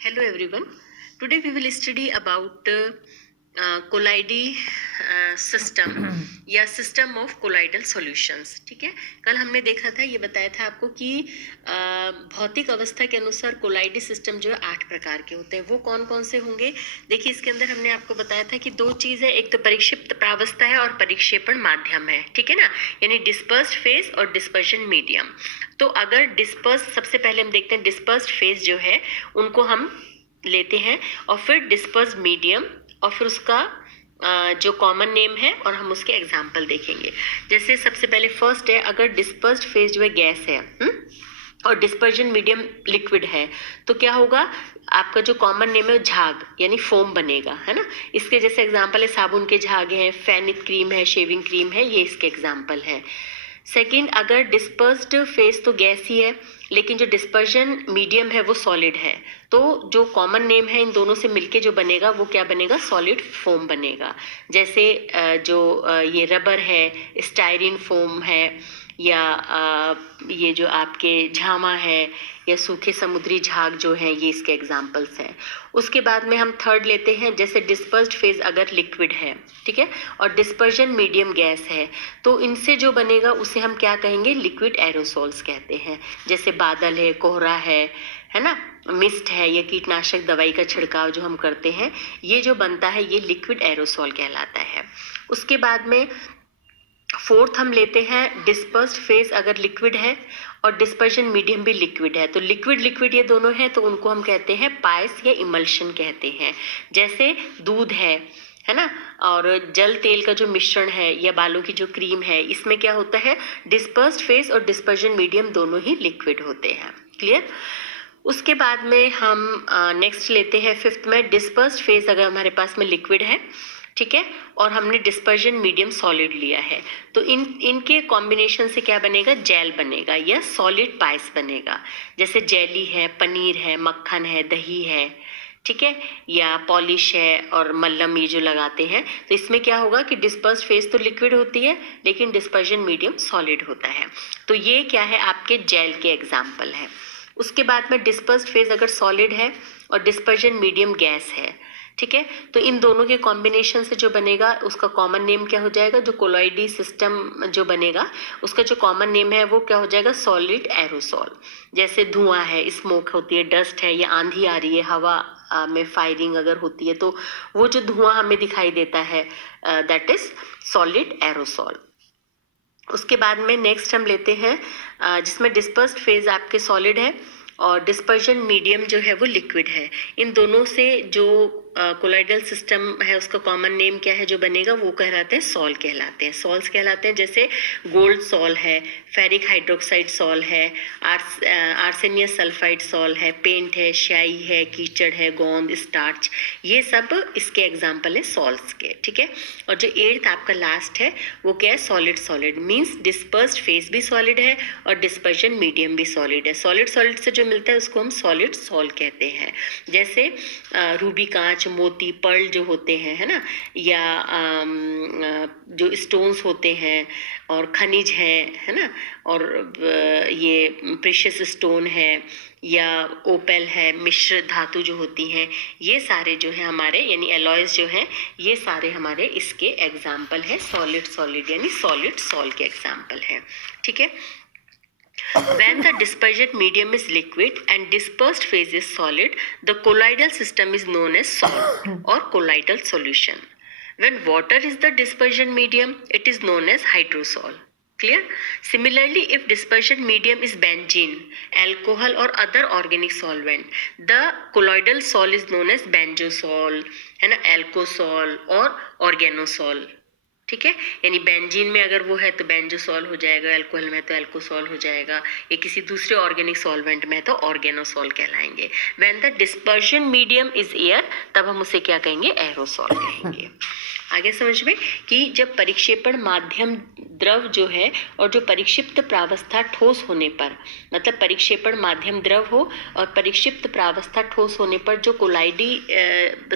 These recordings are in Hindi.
Hello everyone. Today we will study about colloidal system या सिस्टम ऑफ कोलाइडल सॉल्यूशंस. ठीक है, कल हमने देखा था, ये बताया था आपको कि भौतिक अवस्था के अनुसार कोलाइडल सिस्टम जो है 8 प्रकार के होते हैं. वो कौन कौन से होंगे? देखिए, इसके अंदर हमने आपको बताया था कि 2 चीज़ है, एक तो परिक्षिप्त प्रावस्था है और परिक्षेपण माध्यम है. ठीक है ना, यानी डिस्पर्स्ड फेज और डिस्पर्जन मीडियम. तो अगर डिस्पर्स, सबसे पहले हम देखते हैं डिस्पर्स्ड फेज जो है उनको हम लेते हैं और फिर डिस्पर्स मीडियम और फिर उसका जो कॉमन नेम है और हम उसके एग्जाम्पल देखेंगे. जैसे सबसे पहले फर्स्ट है, अगर डिस्पर्स्ड फेज जो है गैस है और डिस्पर्जन मीडियम लिक्विड है, तो क्या होगा, आपका जो कॉमन नेम है झाग यानी फोम बनेगा, है ना. इसके जैसे एग्जाम्पल है साबुन के झागे हैं, फेनिक क्रीम है, शेविंग क्रीम है, ये इसके एग्जाम्पल है. सेकंड, अगर डिस्पर्स्ड फेज तो गैस ही है लेकिन जो डिस्पर्जन मीडियम है वो सॉलिड है, तो जो कॉमन नेम है इन दोनों से मिलके जो बनेगा वो क्या बनेगा, सॉलिड फोम बनेगा. जैसे जो ये रबर है, स्टायरीन फोम है, या ये जो आपके झामा है या सूखे समुद्री झाग जो है, ये इसके एग्जाम्पल्स हैं. उसके बाद में हम थर्ड लेते हैं, जैसे डिस्पर्स्ड फेज अगर लिक्विड है, ठीक है, और डिस्पर्जन मीडियम गैस है, तो इनसे जो बनेगा उसे हम क्या कहेंगे, लिक्विड एरोसोल्स कहते हैं. जैसे बादल है, कोहरा है ना, मिस्ट है, या कीटनाशक दवाई का छिड़काव जो हम करते हैं, ये जो बनता है ये लिक्विड एरोसोल कहलाता है. उसके बाद में फोर्थ हम लेते हैं, डिस्पर्स्ड फेज अगर लिक्विड है और डिस्पर्जन मीडियम भी लिक्विड है, तो लिक्विड लिक्विड ये दोनों हैं, तो उनको हम कहते हैं पाइस या इमल्शन कहते हैं. जैसे दूध है ना, और जल तेल का जो मिश्रण है या बालों की जो क्रीम है, इसमें क्या होता है, डिस्पर्स्ड फेज और डिस्पर्जन मीडियम दोनों ही लिक्विड होते हैं. क्लियर. उसके बाद में हम नेक्स्ट लेते हैं फिफ्थ में, डिस्पर्स्ड फेज अगर हमारे पास में लिक्विड है, ठीक है, और हमने डिस्पर्जन मीडियम सॉलिड लिया है, तो इनके कॉम्बिनेशन से क्या बनेगा, जेल बनेगा या सॉलिड पाइस बनेगा. जैसे जेली है, पनीर है, मक्खन है, दही है, ठीक है, या पॉलिश है और मल्लम ये जो लगाते हैं, तो इसमें क्या होगा कि डिस्पर्स्ड फेज तो लिक्विड होती है लेकिन डिस्पर्जन मीडियम सॉलिड होता है. तो ये क्या है, आपके जेल के एग्जाम्पल है. उसके बाद में डिस्पर्स्ड फेज अगर सॉलिड है और डिस्पर्जन मीडियम गैस है, ठीक है, तो इन दोनों के कॉम्बिनेशन से जो बनेगा उसका कॉमन नेम क्या हो जाएगा, जो कोलॉइडी सिस्टम जो बनेगा उसका जो कॉमन नेम है वो क्या हो जाएगा, सॉलिड एरोसोल. जैसे धुआं है, स्मोक होती है, डस्ट है, या आंधी आ रही है, हवा में फायरिंग अगर होती है, तो वो जो धुआं हमें दिखाई देता है दैट इज सॉलिड एरोसोल. उसके बाद में नेक्स्ट हम लेते हैं जिसमें डिस्पर्स्ड फेज आपके सॉलिड है और डिस्पर्जन मीडियम जो है वो लिक्विड है. इन दोनों से जो कोलॉइडल सिस्टम है उसका कॉमन नेम क्या है जो बनेगा, वो कहलाते हैं सॉल कहलाते हैं, सॉल्स कहलाते हैं. जैसे गोल्ड सॉल है, फेरिक हाइड्रोक्साइड सॉल है, आर्सेनियस सल्फाइड सॉल है, पेंट है, स्याही है, कीचड़ है, गोंद, स्टार्च, ये सब इसके एग्जाम्पल है सॉल्ट्स के. ठीक है, और जो एट्थ आपका लास्ट है वो क्या है, solid. Solid means dispersed phase भी सॉलिड है और डिस्पर्जन मीडियम भी सॉलिड है. सॉलिड सॉलिड से जो मिलता है उसको हम सॉलिड सॉल कहते हैं. जैसे रूबी कांच, मोती, पर्ल जो होते हैं, है ना, या जो स्टोन्स होते हैं और खनिज है ना, और ये प्रेशियस स्टोन है या ओपेल है, मिश्र धातु जो होती हैं, ये सारे जो है हमारे यानी एलॉयज जो हैं, ये सारे हमारे इसके एग्जाम्पल है, सॉलिड सॉलिड यानी सॉलिड सॉल के एग्जाम्पल है. ठीक है. When the dispersion medium is liquid and dispersed phase is solid, the colloidal system is known as salt or colloidal solution. When water is the dispersion medium, it is known as hydrosol. Clear? Similarly, if dispersion medium is benzene, alcohol or other organic solvent, the colloidal sol is known as benzosol, है ना, alkosol और organosol. ठीक है, यानी बेंजीन में अगर वो है तो बेंजोसॉल हो जाएगा, अल्कोहल में तो एल्कोसॉल हो जाएगा, या किसी दूसरे ऑर्गेनिक सॉल्वेंट में तो ऑर्गेनोसॉल कहलाएंगे. When the dispersion medium is air, तब हम उसे क्या कहेंगे, एरोसॉल कहेंगे. आगे समझ में कि जब परिक्षेपण माध्यम द्रव जो है और जो परिक्षिप्त प्रावस्था ठोस होने पर, मतलब परिक्षेपण माध्यम द्रव हो और परिक्षिप्त प्रावस्था ठोस होने पर जो कोलाइडी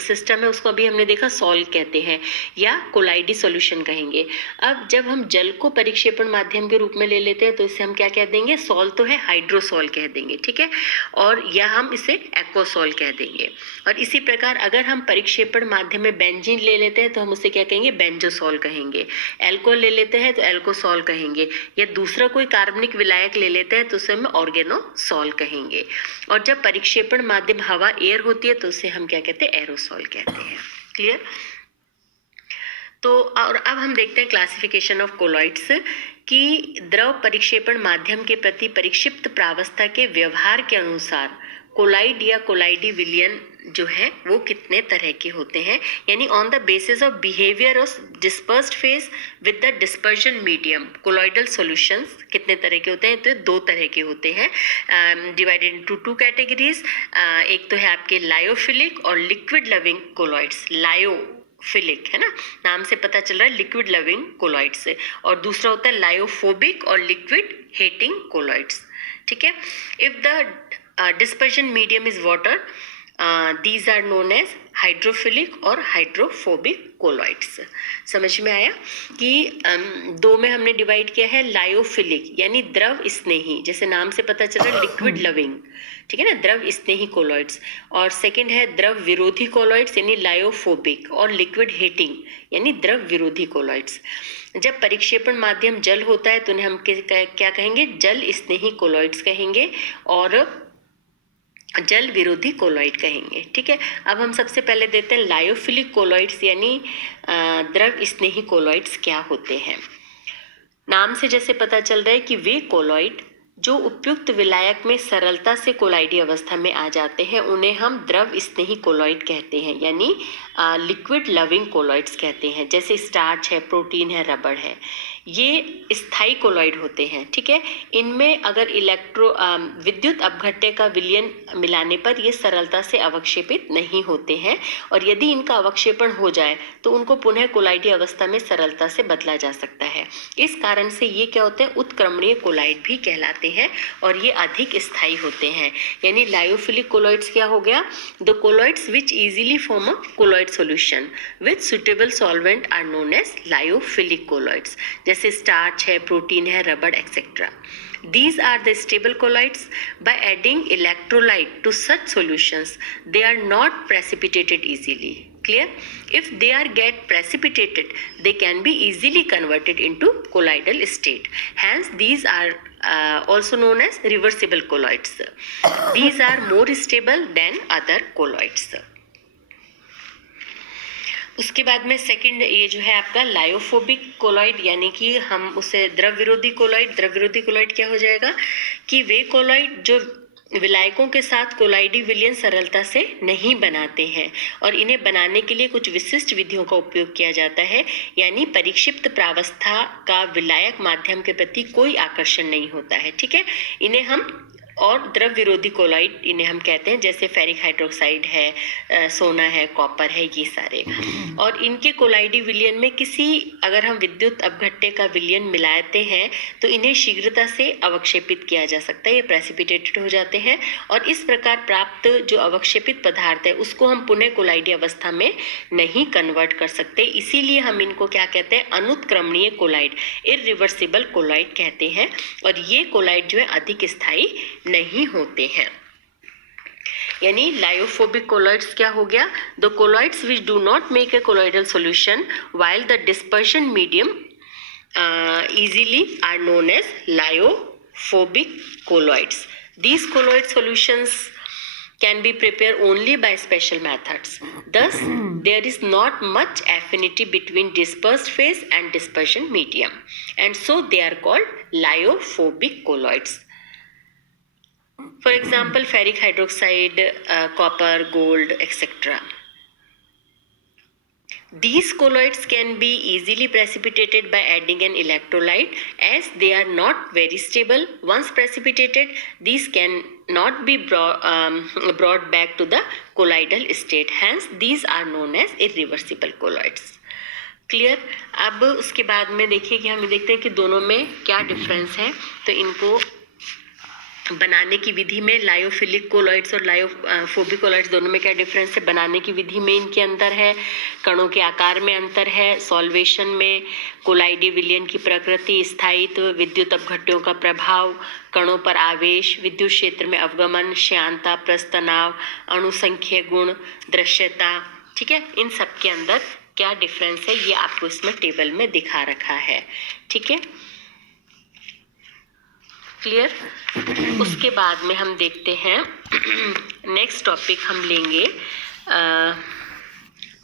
सिस्टम है उसको अभी हमने देखा सॉल कहते हैं या कोलाइडी सॉल्यूशन सॉल्यूशन कहेंगे। अब जब हम जल को परिक्षेपण माध्यम के रूप में ले लेते हैं तो इसे हम क्या कह देंगे, सॉल तो है, हाइड्रोसॉल कह देंगे, ठीक है, और या हम इसे एक्वासॉल कह देंगे। और इसी प्रकार अगर हम परिक्षेपण माध्यम में बेंजीन ले लेते हैं तो हम उसे क्या कहेंगे, बेंजोसॉल कहेंगे। एल्कोहल ले लेते हैं तो एल्कोसॉल कहेंगे, या दूसरा कोई कार्बनिक विलायक ले लेते हैं तो उसे हम ऑर्गेनोसॉल कहेंगे। और जब परिक्षेपण माध्यम हवा एयर होती है तो उसे हम क्या कहते हैं, एरोसॉल कहते हैं। क्लियर? तो और अब हम देखते हैं क्लासिफिकेशन ऑफ कोलॉइड्स कि द्रव परिक्षेपण माध्यम के प्रति परिक्षिप्त प्रावस्था के व्यवहार के अनुसार कोलाइड या कोलाइडी विलयन जो है वो कितने तरह के होते हैं, यानी on the basis of behaviour of dispersed phase with the dispersion medium colloidal solutions कितने तरह के होते हैं, तो 2 तरह के होते हैं, डिवाइडेड इनटू 2 कैटेगरीज। एक तो है आपके लायोफिलिक और लिक्विड लविंग कोलॉइड्स। लायोफिलिक है ना, नाम से पता चल रहा है लिक्विड लविंग कोलॉइड्स, और दूसरा होता है लायोफोबिक और लिक्विड हेटिंग कोलॉइड्स, ठीक है। If the dispersion medium is water, these are known as hydrophilic और हाइड्रोफोबिक कोलॉइड्स। समझ में आया कि 2 में हमने डिवाइड किया है, लायोफिलिक यानी द्रव स्नेही, जैसे नाम से पता चल रहा है लिक्विड लविंग, ठीक है ना, द्रव स्नेही कोलॉइड्स। और सेकंड है द्रव विरोधी कोलॉइड्स यानी लायोफोबिक, और लिक्विड हेटिंग यानी द्रव विरोधी कोलॉइड्स। जब परिक्षेपण माध्यम जल होता है तो उन्हें हम क्या कहेंगे, जल स्नेही कोलॉइड्स कहेंगे और जल विरोधी कोलॉइड कहेंगे, ठीक है। अब हम सबसे पहले देते हैं लायोफिलिक कोलॉइड्स यानी द्रव स्नेही कोलॉइड्स क्या होते हैं। नाम से जैसे पता चल रहा है कि वे कोलॉइड जो उपयुक्त विलायक में सरलता से कोलाइडी अवस्था में आ जाते हैं उन्हें हम द्रव स्नेही कोलॉइड कहते हैं, यानी लिक्विड लविंग कोलॉइड्स कहते हैं। जैसे स्टार्च है, प्रोटीन है, रबड़ है, ये स्थायी कोलॉइड होते हैं, ठीक है। इनमें अगर विद्युत अपघट्य का विलयन मिलाने पर ये सरलता से अवक्षेपित नहीं होते हैं, और यदि इनका अवक्षेपण हो जाए तो उनको पुनः कोलाइडी अवस्था में सरलता से बदला जा सकता है। इस कारण से ये क्या होते हैं, उत्क्रमणीय कोलॉइड भी कहलाते हैं और ये अधिक स्थायी होते हैं। यानी लायोफिलिक कोलॉइड्स क्या हो गया, the colloids which easily form a colloid solution with suitable solvent are known as lyophilic colloids. जैसे स्टार्च है, प्रोटीन है, रबड़ etcetera. These are the stable colloids. By adding electrolyte to such solutions, they are not precipitated easily. Clear? If they are get precipitated, they can be easily converted into colloidal state. Hence, these are also known as reversible colloids. These are more stable than other colloids. उसके बाद में सेकंड ये जो है आपका लायोफोबिक कोलॉइड, यानी कि हम उसे द्रव विरोधी कोलॉइड। द्रव विरोधी कोलॉइड क्या हो जाएगा कि वे कोलॉइड जो विलायकों के साथ कोलाइडी विलयन सरलता से नहीं बनाते हैं और इन्हें बनाने के लिए कुछ विशिष्ट विधियों का उपयोग किया जाता है, यानी परिक्षिप्त प्रावस्था का विलायक माध्यम के प्रति कोई आकर्षण नहीं होता है, ठीक है। इन्हें हम और द्रव विरोधी कोलॉइड इन्हें हम कहते हैं, जैसे फेरिक हाइड्रोक्साइड है, सोना है, कॉपर है, ये सारे। और इनके कोलाइडी विलयन में किसी अगर हम विद्युत अपघट्य का विलयन मिलाते हैं तो इन्हें शीघ्रता से अवक्षेपित किया जा सकता है, ये प्रेसिपिटेटेड हो जाते हैं और इस प्रकार प्राप्त जो अवक्षेपित पदार्थ है उसको हम पुनः कोलाइडी अवस्था में नहीं कन्वर्ट कर सकते। इसीलिए हम इनको क्या कहते हैं, अनुत्क्रमणीय कोलाइड, इरिवर्सिबल कोलाइड कहते हैं। और ये कोलाइड जो है अधिक स्थायी नहीं होते हैं। यानी लायोफोबिक कोलॉइड्स क्या हो गया, the colloids which do not make a colloidal solution while the dispersion medium easily are known as lyophobic colloids. These colloid solutions can be prepared only by special methods. Thus, there is not much affinity between dispersed phase and dispersion medium, and so they are called lyophobic colloids. For example, ferric hydroxide, copper, gold, etc. These colloids can be easily precipitated by adding an electrolyte, as they are not very stable. Once precipitated, these can not be brought back to the colloidal state. Hence, these are known as irreversible colloids. Clear. अब उसके बाद में देखिए कि हम देखते हैं कि दोनों में क्या डिफरेंस है, तो इनको बनाने की विधि में लायोफिलिक कोलॉइड्स और लायोफोबिक कोलॉइड्स दोनों में क्या डिफरेंस है, बनाने की विधि में इनके अंतर है, कणों के आकार में अंतर है, सॉल्वेशन में कोलाइडी विलयन की प्रकृति, स्थायित्व, विद्युत अपघट्यों का प्रभाव, कणों पर आवेश, विद्युत क्षेत्र में अवगमन, श्यानता, प्रस्तनाव, अणुसंख्यक गुण, दृश्यता, ठीक है, इन सब के अंदर क्या डिफरेंस है ये आपको इसमें टेबल में दिखा रखा है, ठीक है, क्लियर। उसके बाद में हम देखते हैं नेक्स्ट टॉपिक हम लेंगे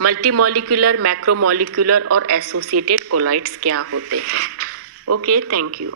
मल्टीमॉलिक्यूलर, मैक्रोमॉलिक्यूलर और एसोसिएटेड कोलॉइड्स क्या होते हैं। Okay, thank you.